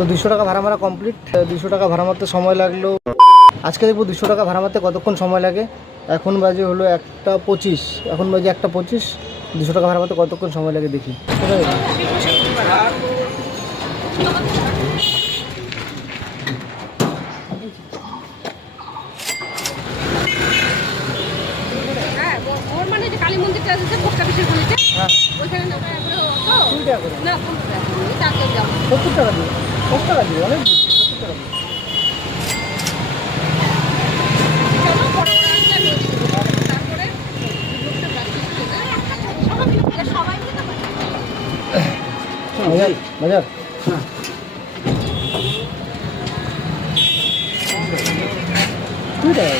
তো 200 টাকা ভাড়া মারা কমপ্লিট। 200 টাকা ভাড়া মারতে সময় লাগলো। আজকে দেখবো 200 টাকা ভাড়া মারতে কতক্ষণ সময় লাগে। এখন বাজে হলো 1:25, এখন বাজে 1:25। 200 টাকা ভাড়া মারতে কতক্ষণ সময় লাগে দেখি। কালী মন্দিরটা আছে পোস্ট অফিসের গলিতে, হ্যাঁ, ওইখানে না 2 টাকা করে না 15 টাকা করে তাকে যাও 70 টাকা দিই, 70 টাকা দিই, অনেক 70 টাকা দিই। চলো পরে ওরা আসলে আমি তারপরে সবাই মিলে বাজার বাজার হ্যাঁ, 2 টাকা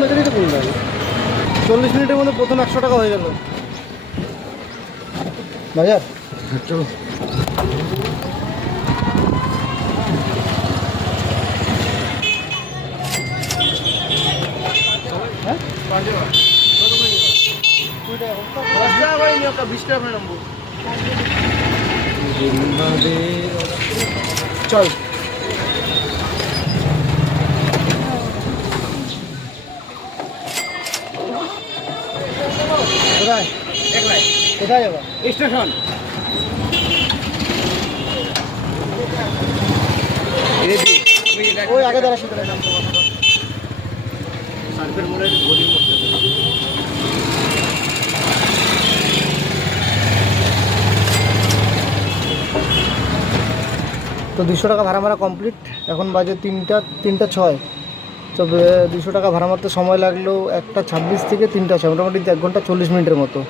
বাজারই তো করতে হবে। 40 মিনিটের মধ্যে প্রথম 100 টাকা হয়ে গেল। বাজার চলো। হ্যাঁ 2 টাকা 10 টাকা করে নিয়ে 20 টাকা করে নেবো। চল কোথায় কোথায় যাবো? স্টেশন ওই আগে দাঁড়া শুধু সার্ভের মোড়ে বোর্ডিং করতে হবে। তো 200 টাকা ভাড়া মারা কমপ্লিট। এখন বাজে 3টা 6। তো 200 টাকা ভাড়া মারতে সময় লাগলো 1:26 থেকে 3টা 6, মোটামুটি 1 ঘন্টা 40 মিনিটের মতো।